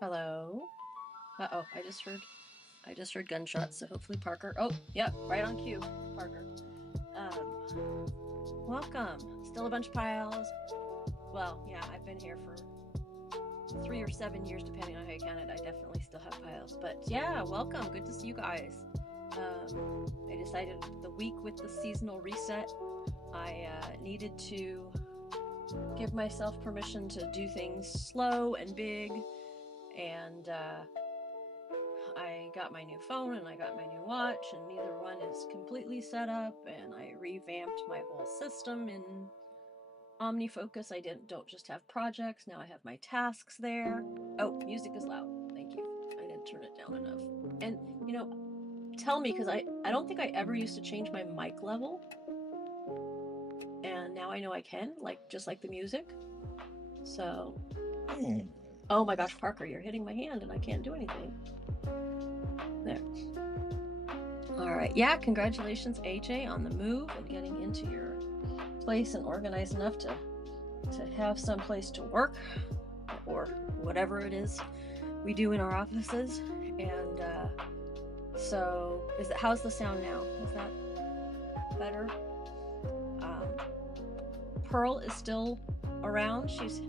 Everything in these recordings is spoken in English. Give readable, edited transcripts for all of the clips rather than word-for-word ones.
Hello. Uh-oh, I just heard gunshots, so hopefully Parker. Oh, yep, right on cue, Parker. Welcome. Still a bunch of piles. Well, yeah, I've been here for 3 or 7 years, depending on how you count it. I definitely still have piles, but yeah, welcome. Good to see you guys. I decided the week with the seasonal reset, I needed to give myself permission to do things slow and big, and I got my new phone and I got my new watch, and neither one is completely set up, and I revamped my whole system in OmniFocus. I don't just have projects, now I have my tasks there. Oh, music is loud. Thank you. I didn't turn it down enough. And tell me, because I don't think I ever used to change my mic level, and now I know I can, like just like the music. So oh my gosh, Parker, you're hitting my hand and I can't do anything. There. All right. Yeah, congratulations, AJ, on the move and getting into your place and organized enough to have some place to work, or whatever it is we do in our offices. And so how's the sound now? Is that better? Pearl is still around. She's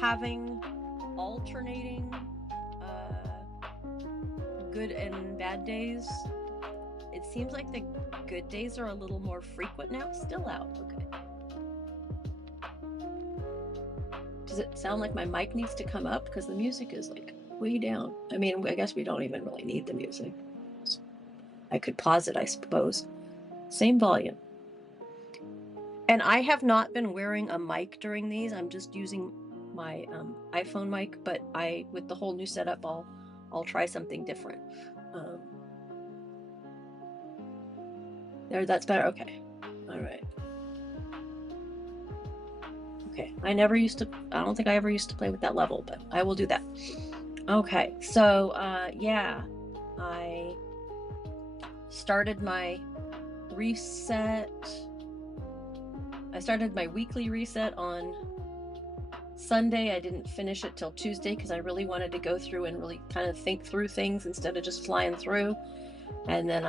having alternating good and bad days. It seems like the good days are a little more frequent now. Still out. Okay. Does it sound like my mic needs to come up? Because the music is like way down. I mean, I guess we don't even really need the music. I could pause it, I suppose. Same volume. And I have not been wearing a mic during these. I'm just using my iPhone mic, but with the whole new setup, I'll try something different. There, that's better. Okay. All right. Okay. I don't think I ever used to play with that level, but I will do that. Okay. So, yeah, I started my reset. I started my weekly reset on Sunday. I didn't finish it till Tuesday because I really wanted to go through and really kind of think through things instead of just flying through. And then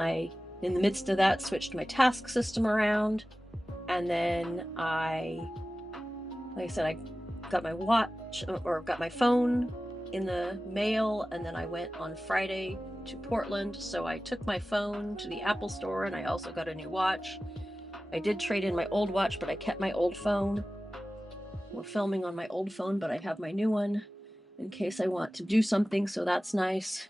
in the midst of that, switched my task system around. And then like I said, I got my watch, or got my phone in the mail, and then I went on Friday to Portland. So I took my phone to the Apple store, and I also got a new watch. I did trade in my old watch, but I kept my old phone. We're filming on my old phone, but I have my new one in case I want to do something, so that's nice.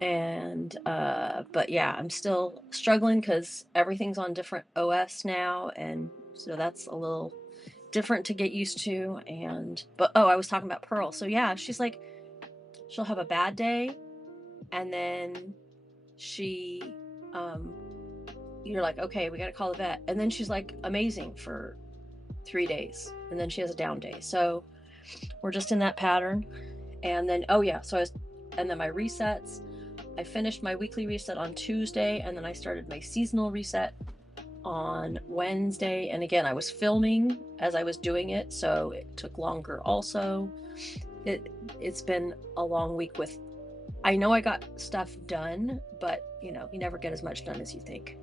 And but yeah, I'm still struggling because everything's on different OS now, and so that's a little different to get used to. But I was talking about Pearl. So yeah, she's like, she'll have a bad day, and then you're like, okay, we got to call the vet, and then she's like amazing for 3 days, and then she has a down day. So we're just in that pattern. And then and then my resets. I finished my weekly reset on Tuesday, and then I started my seasonal reset on Wednesday. And again, I was filming as I was doing it, so it took longer also. It's been a long week I know I got stuff done, but you never get as much done as you think.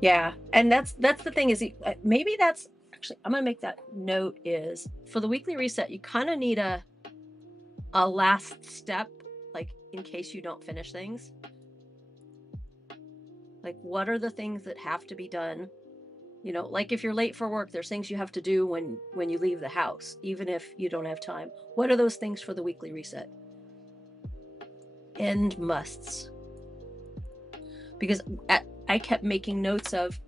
Yeah, and that's the thing is, maybe that's actually, I'm gonna make that note, is for the weekly reset, you kind of need a last step, like in case you don't finish things. Like, what are the things that have to be done? Like if you're late for work, there's things you have to do when you leave the house, even if you don't have time. What are those things for the weekly reset? End musts. Because I kept making notes of,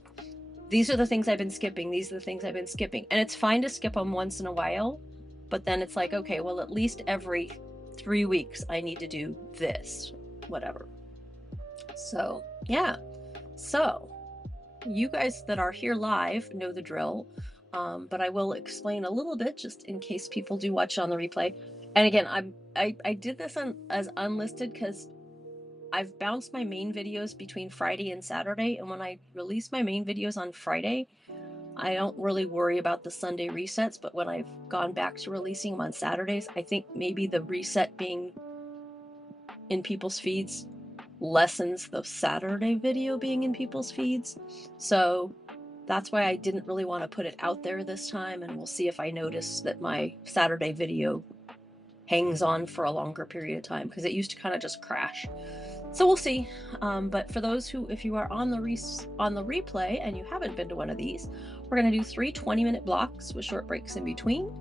these are the things I've been skipping, these are the things I've been skipping. And it's fine to skip them once in a while, but then it's like, okay, well, at least every 3 weeks I need to do this, whatever. So, yeah. So, you guys that are here live know the drill, but I will explain a little bit just in case people do watch on the replay. And again, I did this as unlisted because I've bounced my main videos between Friday and Saturday, and when I release my main videos on Friday, I don't really worry about the Sunday resets, but when I've gone back to releasing them on Saturdays, I think maybe the reset being in people's feeds lessens the Saturday video being in people's feeds. So that's why I didn't really want to put it out there this time, and we'll see if I notice that my Saturday video hangs on for a longer period of time, because it used to kind of just crash. So we'll see. But for those who, if you are on the replay and you haven't been to one of these, we're going to do 3 20-minute blocks with short breaks in between.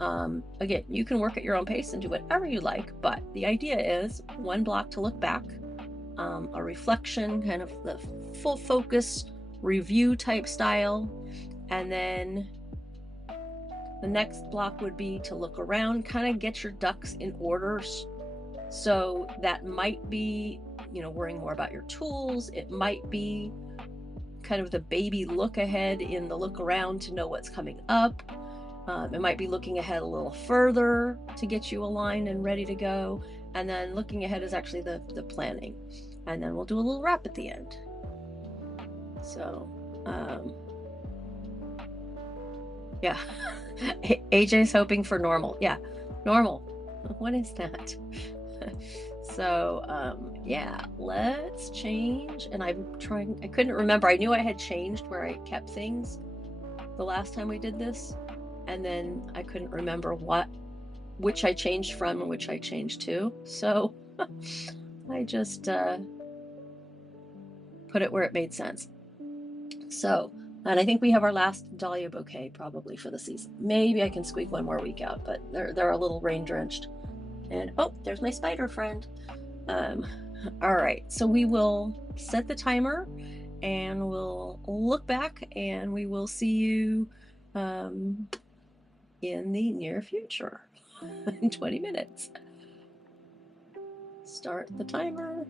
Again, you can work at your own pace and do whatever you like, but the idea is 1 block to look back, a reflection, kind of the full focus review type style, and then the next block would be to look around, kind of get your ducks in order. So that might be, worrying more about your tools. It might be kind of the baby look ahead in the look around to know what's coming up. It might be looking ahead a little further to get you aligned and ready to go. And then looking ahead is actually the planning. And then we'll do a little wrap at the end. So, yeah. AJ's hoping for normal. Yeah, normal. What is that? So, yeah, let's change. And I couldn't remember. I knew I had changed where I kept things the last time we did this. And then I couldn't remember which I changed from and which I changed to. So I just put it where it made sense. So, and I think we have our last dahlia bouquet probably for the season. Maybe I can squeak one more week out, but they're a little rain drenched. And oh, there's my spider friend. All right, so we will set the timer and we'll look back and we will see you in the near future in 20 minutes. Start the timer.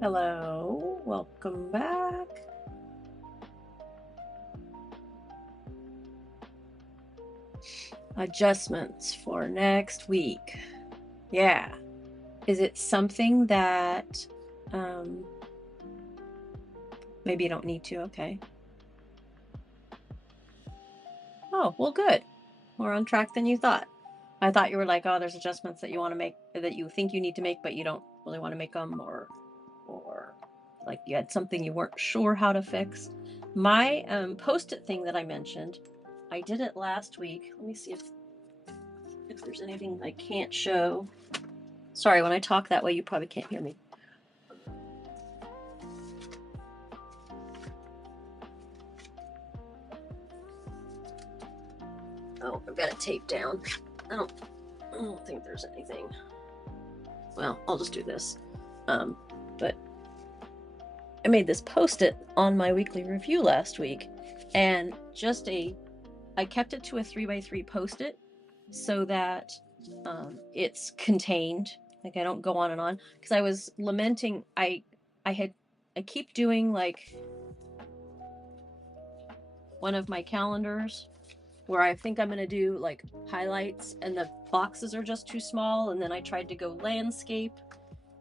Hello, welcome back. Adjustments for next week. Yeah. Is it something that maybe you don't need to? Okay. Oh, well, good. More on track than you thought. I thought you were like, oh, there's adjustments that you want to make, that you think you need to make, but you don't really want to make them, or like you had something you weren't sure how to fix. My post-it thing that I mentioned, I did it last week. Let me see if there's anything I can't show. Sorry, when I talk that way, you probably can't hear me. Oh, I've got it taped down. I don't think there's anything. Well, I'll just do this. But I made this post-it on my weekly review last week, and I kept it to a 3x3 post-it so that it's contained. Like I don't go on and on, because I was lamenting. I keep doing like one of my calendars where I think I'm going to do like highlights and the boxes are just too small, and then I tried to go landscape,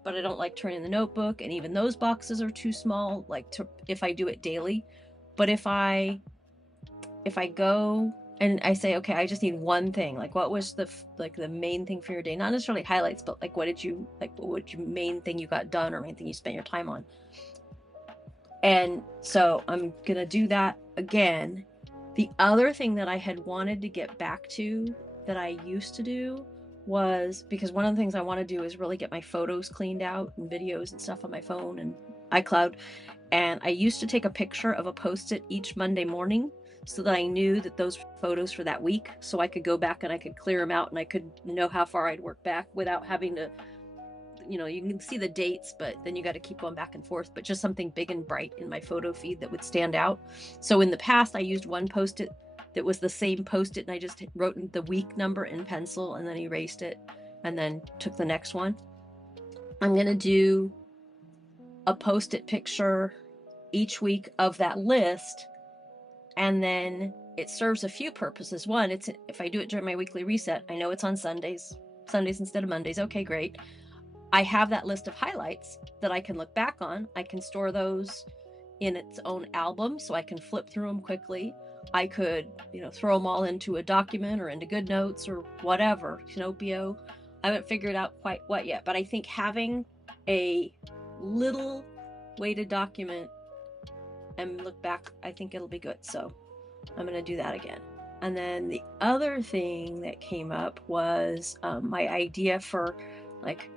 but I don't like turning the notebook, and even those boxes are too small, like if I do it daily. But if I go and I say, okay, I just need one thing, like what was the main thing for your day, not necessarily highlights, but like what your main thing you got done, or main thing you spent your time on. And so I'm gonna do that again. The other thing that I had wanted to get back to that I used to do was, because one of the things I want to do is really get my photos cleaned out and videos and stuff on my phone and iCloud. And I used to take a picture of a post-it each Monday morning so that I knew that those photos for that week, so I could go back and I could clear them out and I could know how far I'd work back without having to, you can see the dates, but then you got to keep going back and forth, but just something big and bright in my photo feed that would stand out. So in the past, I used one post-it that was the same post-it, and I just wrote the week number in pencil and then erased it and then took the next one. I'm going to do a post-it picture each week of that list, and then it serves a few purposes. One, it's if I do it during my weekly reset, I know it's on Sundays instead of Mondays. Okay, great. I have that list of highlights that I can look back on. I can store those in its own album, so I can flip through them quickly. I could, throw them all into a document or into GoodNotes or whatever, Snopio. I haven't figured out quite what yet, but I think having a little way to document and look back, I think it'll be good. So I'm going to do that again. And then the other thing that came up was my idea for, like,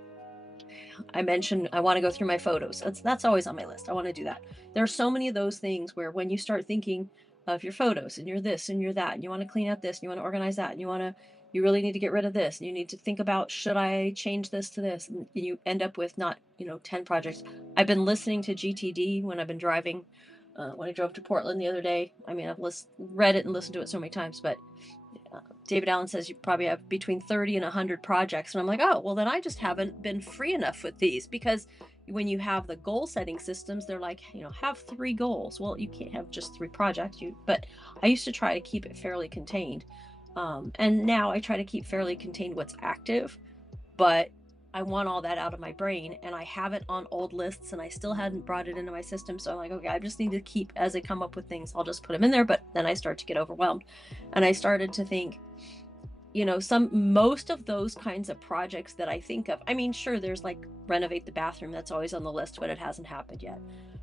I mentioned I want to go through my photos. That's always on my list. I want to do that. There are so many of those things where when you start thinking of your photos and you're this and you're that, and you want to clean up this and you want to organize that, and you really need to get rid of this, and you need to think about, should I change this to this, and you end up with not 10 projects. I've been listening to GTD when I've been driving. When I drove to Portland the other day, I mean, I've read it and listened to it so many times, but David Allen says you probably have between 30 and 100 projects. And I'm like, oh, well, then I just haven't been free enough with these, because when you have the goal setting systems, they're like, have 3 goals. Well, you can't have just 3 projects. But I used to try to keep it fairly contained. And now I try to keep fairly contained what's active, but I want all that out of my brain, and I have it on old lists, and I still hadn't brought it into my system. So I'm like, okay, I just need to keep, as I come up with things, I'll just put them in there. But then I start to get overwhelmed, and I started to think, most of those kinds of projects that I think of, I mean, sure, there's like renovate the bathroom, that's always on the list, but it hasn't happened yet.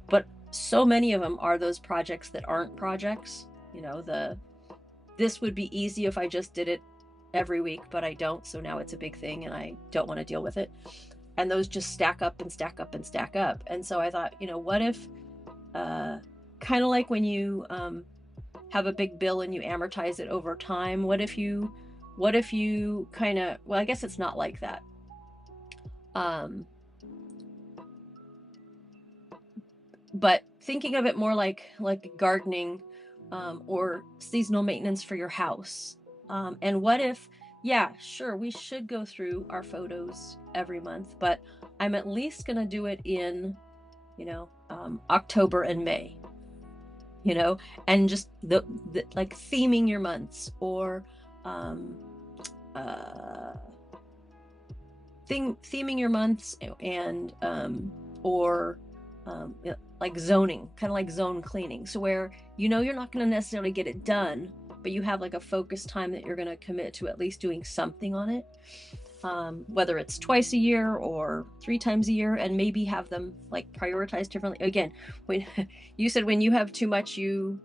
But so many of them are those projects that aren't projects. This would be easy if I just did it every week, but I don't, so now it's a big thing and I don't want to deal with it. And those just stack up and stack up and stack up. And so I thought, what if kind of like when you have a big bill and you amortize it over time, what if you kind of, well, I guess it's not like that, but thinking of it more like gardening, or seasonal maintenance for your house. And what if, yeah, sure, we should go through our photos every month, but I'm at least going to do it in October and May, and just the like theming your months, or theming your months, and or like zoning, kind of like zone cleaning, so where you're not going to necessarily get it done, but you have like a focused time that you're going to commit to at least doing something on it, whether it's twice a year or 3 times a year, and maybe have them like prioritized differently. Again, when you said when you have too much, you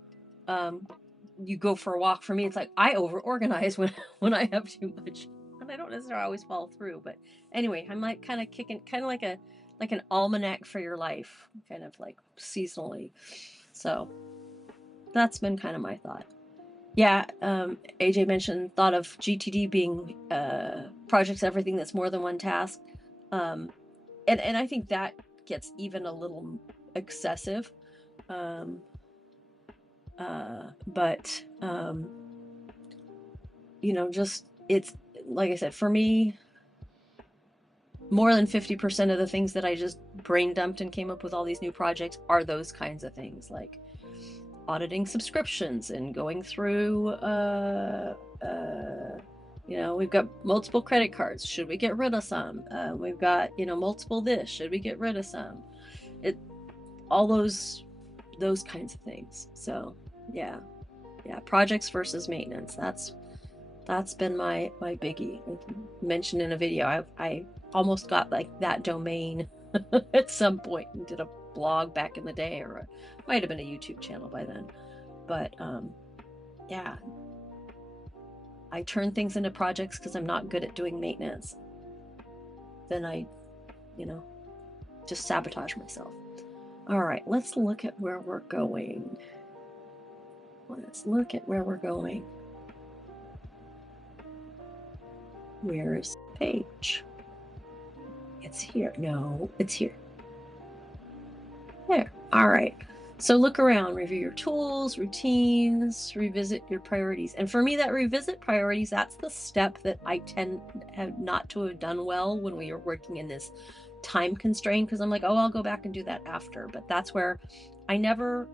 go for a walk. For me, it's like I over organize when I have too much, and I don't necessarily always follow through. But anyway, I'm like kind of kicking, kind of like an almanac for your life, kind of like seasonally. So that's been kind of my thought. Yeah, AJ mentioned thought of GTD being projects, everything that's more than one task, and I think that gets even a little excessive, but just, it's like I said, for me, more than 50% of the things that I just brain dumped and came up with all these new projects are those kinds of things, like auditing subscriptions and going through we've got multiple credit cards, should we get rid of some? We've got multiple this, should we get rid of some? All those kinds of things. So yeah, projects versus maintenance, that's been my biggie. I mentioned in a video, I almost got like that domain at some point and did a blog back in the day, or it might have been a YouTube channel by then. But yeah, I turn things into projects because I'm not good at doing maintenance. Then I just sabotage myself. All right, let's look at where we're going. Where's the page? It's here. No, it's here. There. All right. So look around, review your tools, routines, revisit your priorities. And for me, that revisit priorities, that's the step that I tend not to have done well when we are working in this time constraint, because I'm like, oh, I'll go back and do that after. But that's where I never,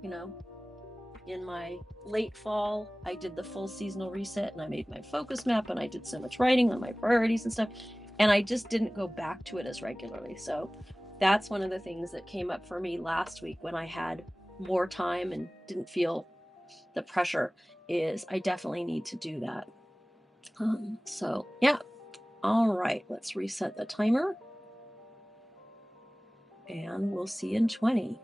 in my late fall, I did the full seasonal reset, and I made my focus map, and I did so much writing on my priorities and stuff, and I just didn't go back to it as regularly. So that's one of the things that came up for me last week when I had more time and didn't feel the pressure, is I definitely need to do that. So yeah. All right, let's reset the timer, and we'll see you in 20.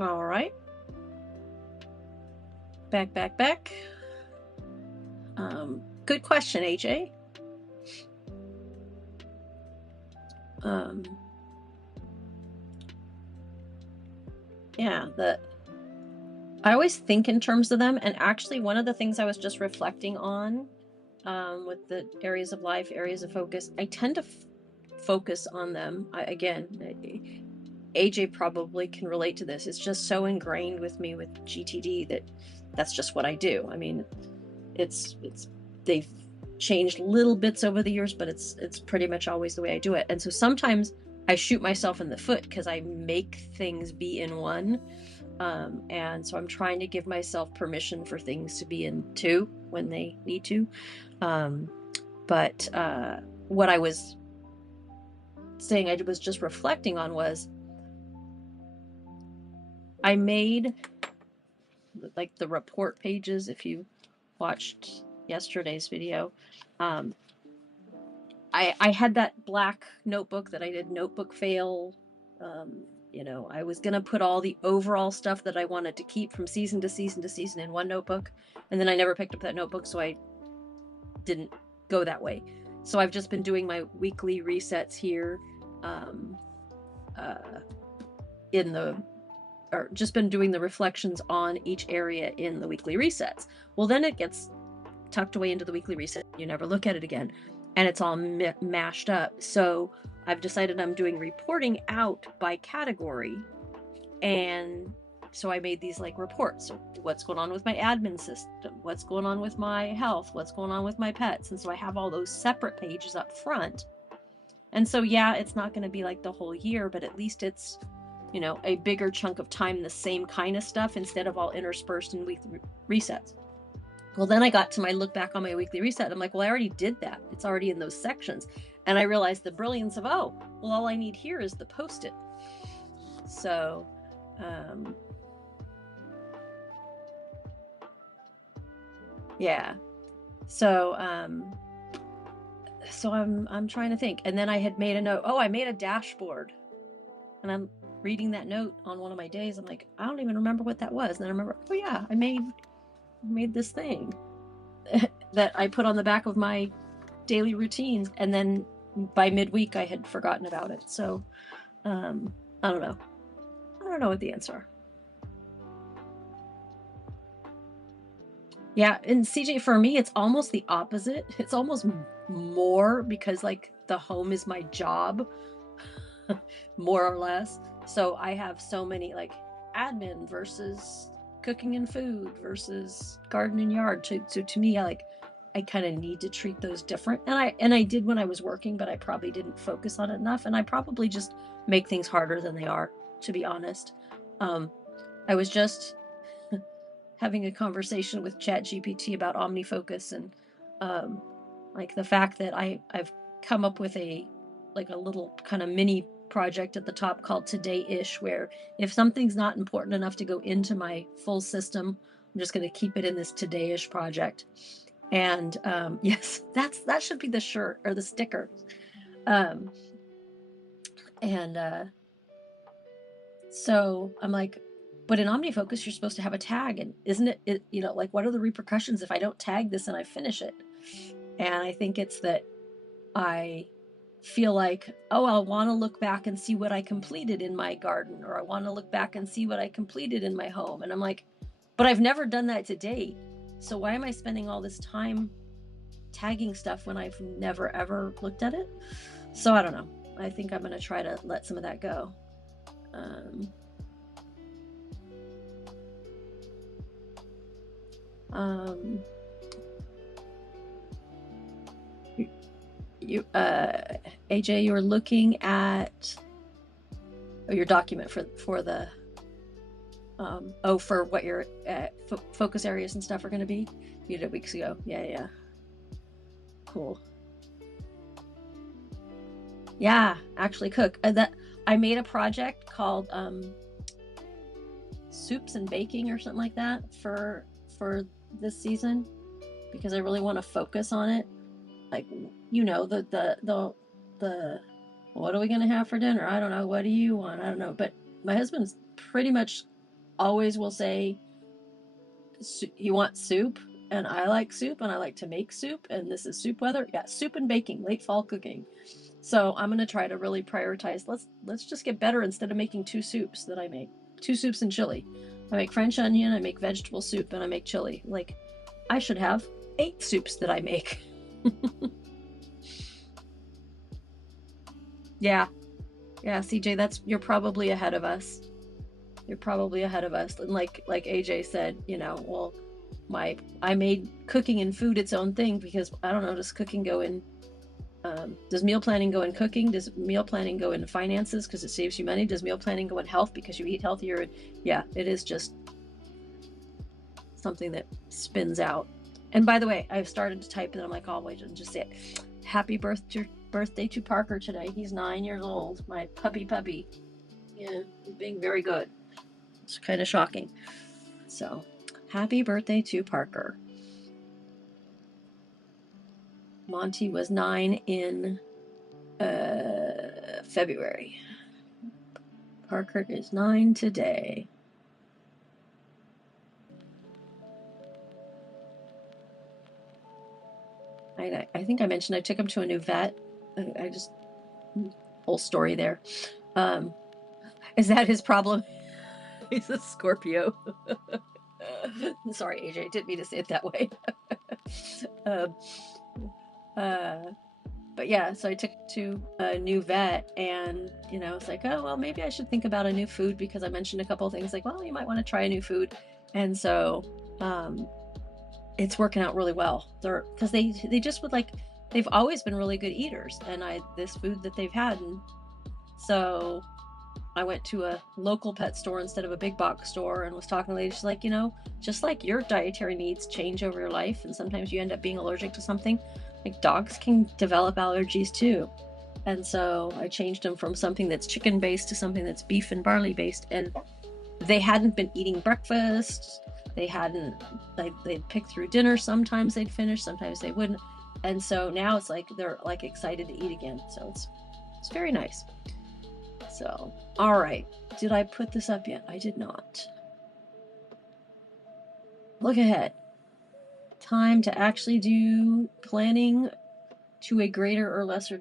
All right. Back. Good question, AJ. Yeah, I always think in terms of them, and actually one of the things I was just reflecting on with the areas of life, areas of focus, I tend to focus on them. AJ probably can relate to this. It's just so ingrained with me with GTD that that's just what I do. I mean, it's they've changed little bits over the years, but it's pretty much always the way I do it. And so sometimes I shoot myself in the foot because I make things be in one. And so I'm trying to give myself permission for things to be in two when they need to. But what I was saying, I was just reflecting on was I made like the report pages. If you watched yesterday's video, I had that black notebook that I did notebook fail. I was going to put all the overall stuff that I wanted to keep from season to season to season in one notebook. And then I never picked up that notebook, so I didn't go that way. So I've just been doing my weekly resets here just been doing the reflections on each area in the weekly resets. Well, then it gets tucked away into the weekly reset. You never look at it again. And it's all mashed up. So I've decided I'm doing reporting out by category. And so I made these like reports. So what's going on with my admin system? What's going on with my health? What's going on with my pets? And so I have all those separate pages up front. And so, yeah, it's not going to be like the whole year, but at least it's, a bigger chunk of time, the same kind of stuff instead of all interspersed in weekly resets. Well, then I got to my look back on my weekly reset. I'm like, well, I already did that. It's already in those sections. And I realized the brilliance of, all I need here is the Post-it. So, yeah. So I'm trying to think. And then I had made a note. I made a dashboard. And I'm reading that note on one of my days. I'm like, I don't even remember what that was. And then I remember, I made this thing that I put on the back of my daily routines, and then by midweek I had forgotten about it. So I don't know what the answer are. Yeah, and CJ, for me it's almost the opposite. It's almost more, because like the home is my job more or less. So I have so many like admin versus cooking and food versus garden and yard. So to me, I kind of need to treat those different. And I did when I was working, but I probably didn't focus on it enough. And I probably just make things harder than they are, to be honest. I was just having a conversation with ChatGPT about OmniFocus, and like the fact that I've come up with a little kind of mini project at the top called Today-ish, where if something's not important enough to go into my full system, I'm just going to keep it in this Today-ish project. And yes, that should be the shirt or the sticker. So I'm like, but in OmniFocus, you're supposed to have a tag, and isn't it, like, what are the repercussions if I don't tag this and I finish it? And I think it's that I feel like, I'll want to look back and see what I completed in my garden, or I want to look back and see what I completed in my home. And I'm like, but I've never done that to date. So why am I spending all this time tagging stuff when I've never ever looked at it? So I don't know. I think I'm going to try to let some of that go. AJ, you were looking at your document for the for what your focus areas and stuff are going to be. You did it weeks ago. Yeah. Cool. Yeah, actually cook. I made a project called soups and baking or something like that for this season, because I really want to focus on it. Like, the what are we going to have for dinner? I don't know. What do you want? I don't know. But my husband's pretty much always will say he wants soup, and I like soup, and I like to make soup, and this is soup weather. Yeah, soup and baking, late fall cooking. So I'm gonna try to really prioritize. Let's just get better. Instead of making two soups that I make, two soups and chili. I make French onion, I make vegetable soup, and I make chili. Like, I should have 8 soups that I make. Yeah, yeah, CJ, you're probably ahead of us. You're probably ahead of us. And like AJ said, well, I made cooking and food its own thing, because I don't know, does cooking go in does meal planning go in cooking? Does meal planning go in finances because it saves you money? Does meal planning go in health because you eat healthier? And yeah, it is just something that spins out. And by the way, I've started to type, and I'm like, oh wait, just say it. Happy birthday to Parker today. He's 9 years old. My puppy. Yeah, he's being very good. It's kind of shocking. So, happy birthday to Parker. Monty was 9 in February. Parker is 9 today. I think I mentioned I took him to a new vet. I just, whole story there. Is that his problem? He's a Scorpio. Sorry, AJ, didn't mean to say it that way. But yeah, so I took to a new vet, and it's like, oh well, maybe I should think about a new food, because I mentioned a couple of things like, well, you might want to try a new food. And so it's working out really well. Because they just would like, they've always been really good eaters, and this food that they've had. And so I went to a local pet store instead of a big box store, and was talking to the lady. She's like, just like your dietary needs change over your life, and sometimes you end up being allergic to something, like dogs can develop allergies too. And so I changed them from something that's chicken based to something that's beef and barley based. And they hadn't been eating breakfast. They'd pick through dinner. Sometimes they'd finish, sometimes they wouldn't. And so now it's like they're like excited to eat again. So it's very nice. So, all right. Did I put this up yet? I did not. Look ahead. Time to actually do planning to a greater or lesser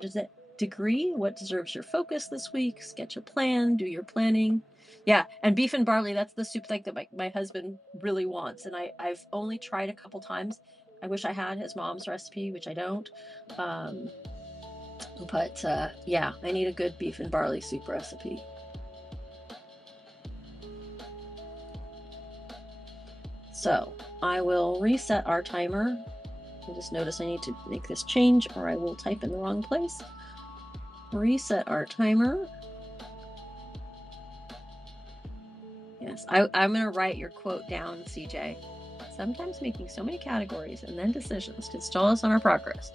degree. What deserves your focus this week? Sketch a plan, do your planning. Yeah, and beef and barley, that's the soup like that my husband really wants. And I've only tried a couple times. I wish I had his mom's recipe, which I don't. But yeah, I need a good beef and barley soup recipe. So I will reset our timer. I just notice I need to make this change, or I will type in the wrong place. Reset our timer. Yes, I'm going to write your quote down, CJ. Sometimes making so many categories and then decisions can stall us on our progress.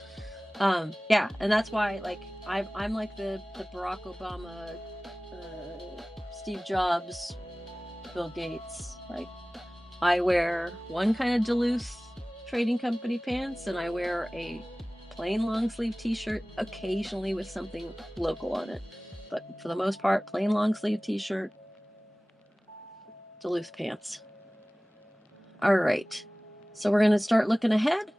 Yeah, and that's why, like, I'm like the Barack Obama, Steve Jobs, Bill Gates. Like, I wear one kind of Duluth Trading Company pants, and I wear a plain long sleeve t-shirt, occasionally with something local on it. But for the most part, plain long sleeve t-shirt, Duluth pants. All right, so we're going to start looking ahead.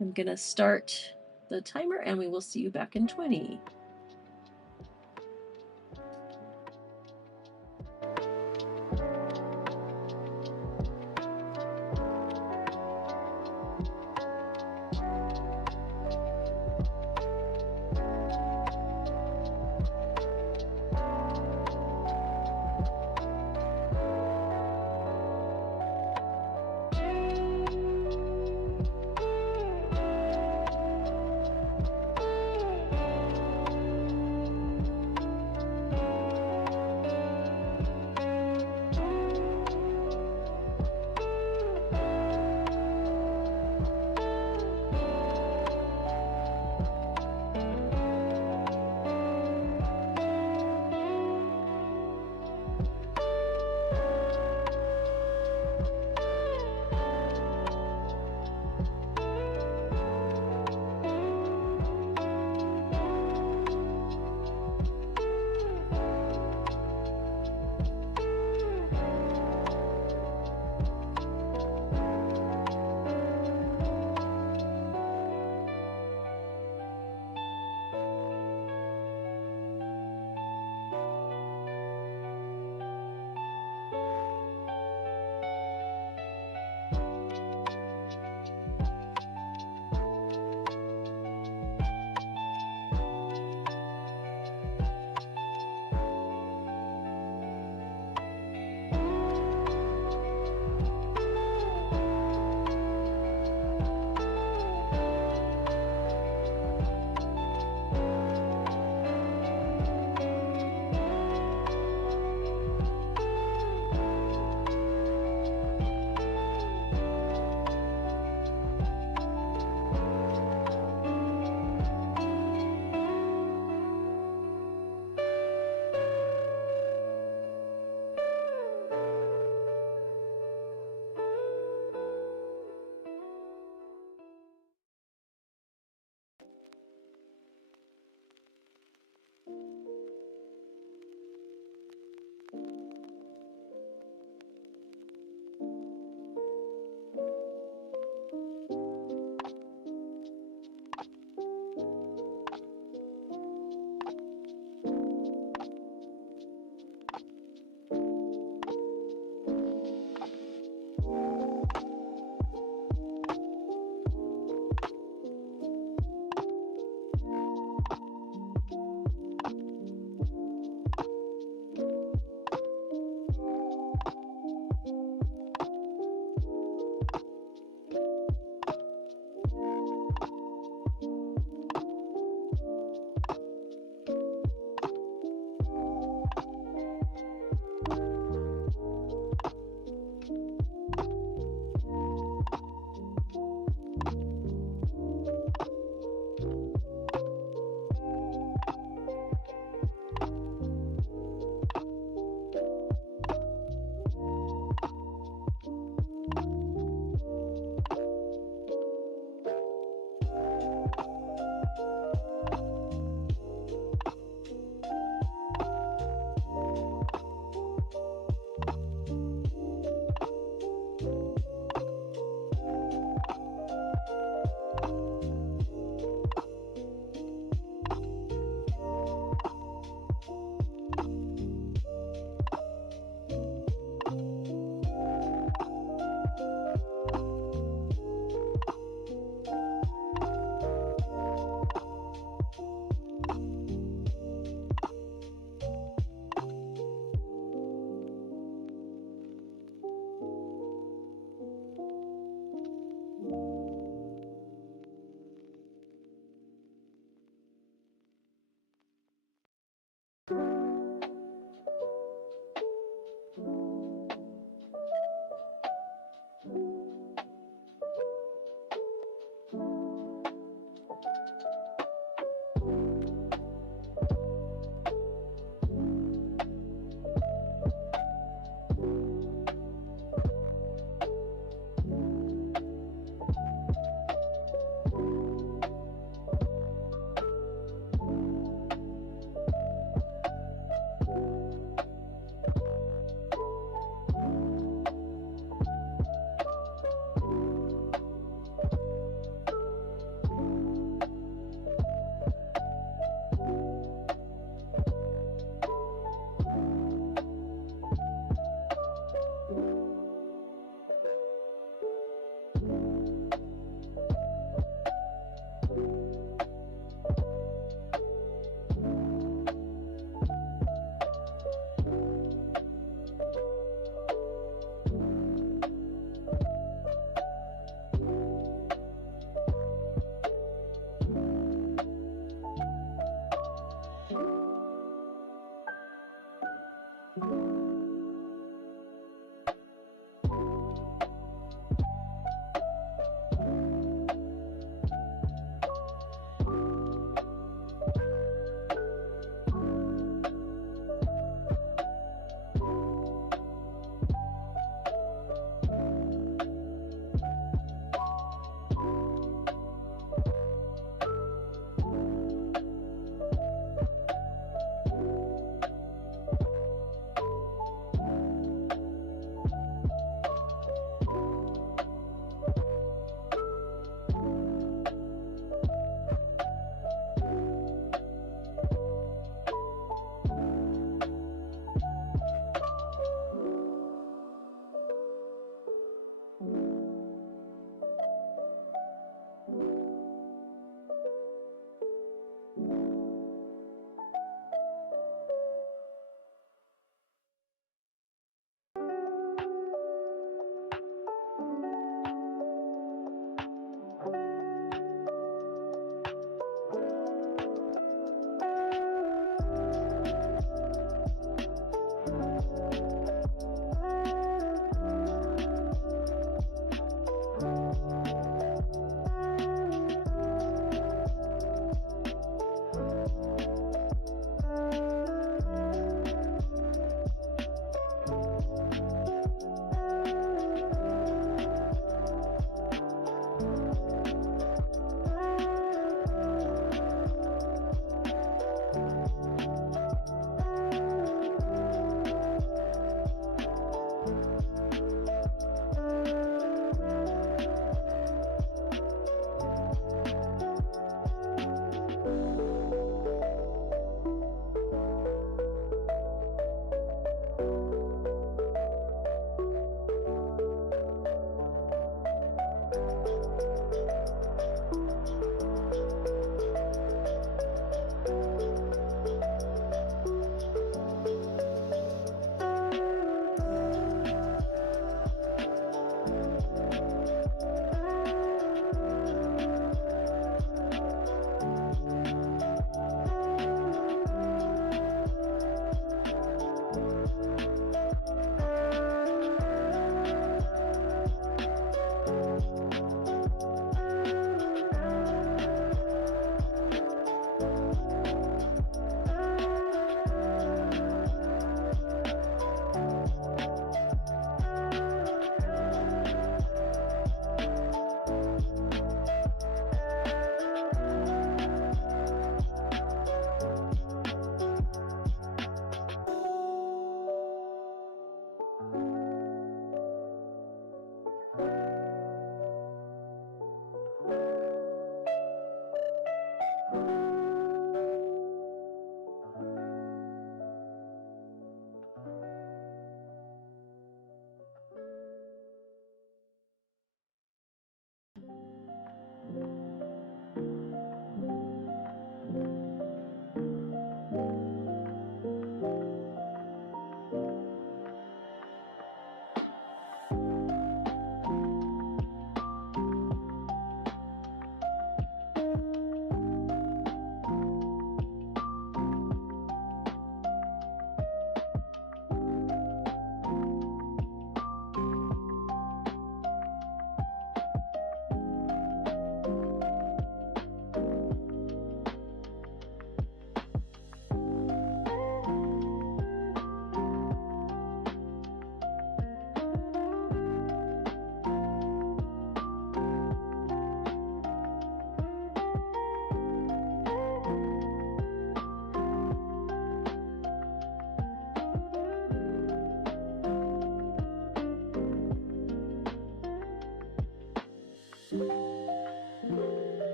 I'm going to start the timer, and we will see you back in 20.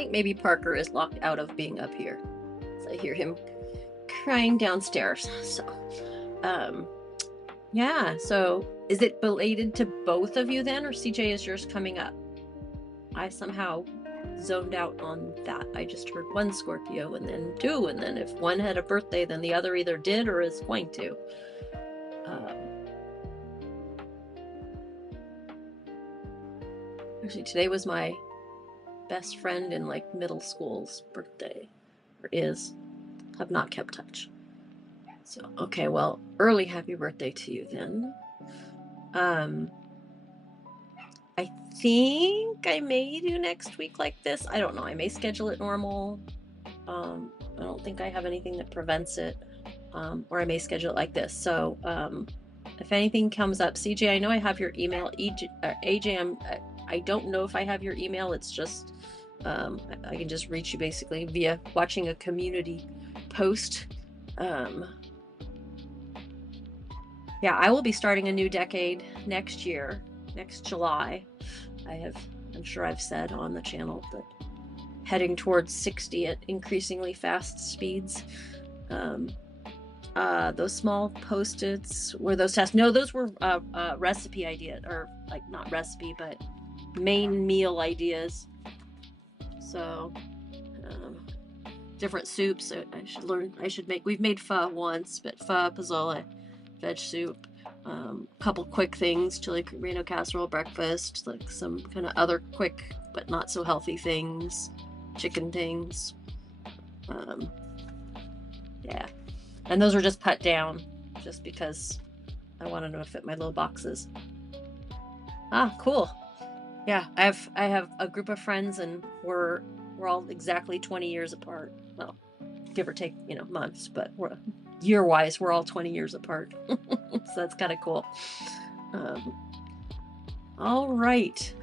think maybe Parker is locked out of being up here. So I hear him crying downstairs. So, yeah. So is it belated to both of you then, or CJ, is yours coming up? I somehow zoned out on that. I just heard one Scorpio and then two, and then if one had a birthday, then the other either did or is going to. Actually, today was my best friend in like middle school's birthday, or is. Have not kept touch. So, okay, well, early happy birthday to you then. I think I may do next week like this. I don't know. I may schedule it normal. I don't think I have anything that prevents it. Or I may schedule it like this. So, if anything comes up, CJ, I know I have your email. AJ, I don't know if I have your email. It's just, I can just reach you basically via watching a community post. Yeah, I will be starting a new decade next year, next July. I'm sure I've said on the channel that heading towards 60 at increasingly fast speeds. Those small post-its were those tests. No, those were recipe ideas, or like not recipe, but main meal ideas. So different soups. I should make. We've made pho once, but pho, pozole, veg soup, couple quick things, chili reno casserole, breakfast, like some kind of other quick but not so healthy things, chicken things. Yeah, and those were just cut down just because I wanted to fit my little boxes. Ah, cool. Yeah, I have a group of friends, and we're all exactly 20 years apart. Well, give or take, months, but year-wise, we're all 20 years apart. So that's kind of cool. All right.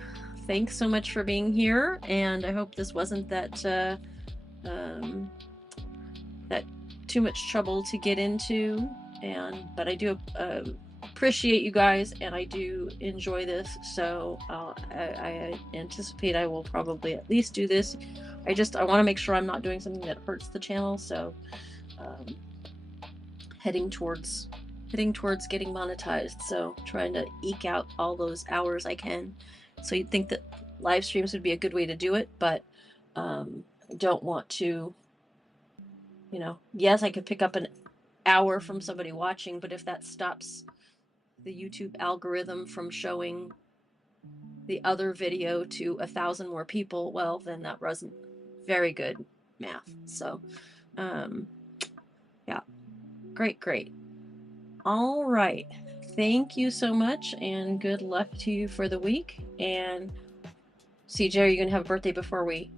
Thanks so much for being here, and I hope this wasn't that that too much trouble to get into. But I do appreciate you guys, and I do enjoy this. So I anticipate I will probably at least do this. I want to make sure I'm not doing something that hurts the channel. So heading towards getting monetized. So trying to eke out all those hours I can. So you'd think that live streams would be a good way to do it, but I don't want to, yes, I could pick up an hour from somebody watching, but if that stops the YouTube algorithm from showing the other video to 1,000 more people, well, then that wasn't very good math. So, yeah, great. All right. Thank you so much, and good luck to you for the week. And CJ, are you going to have a birthday before we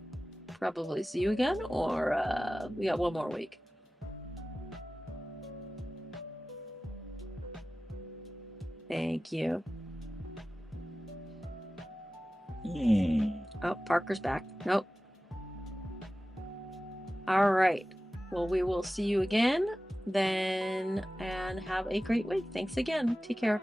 probably see you again, or we got one more week? Thank you. Oh, Parker's back. Nope. All right. Well, we will see you again then, and have a great week. Thanks again. Take care.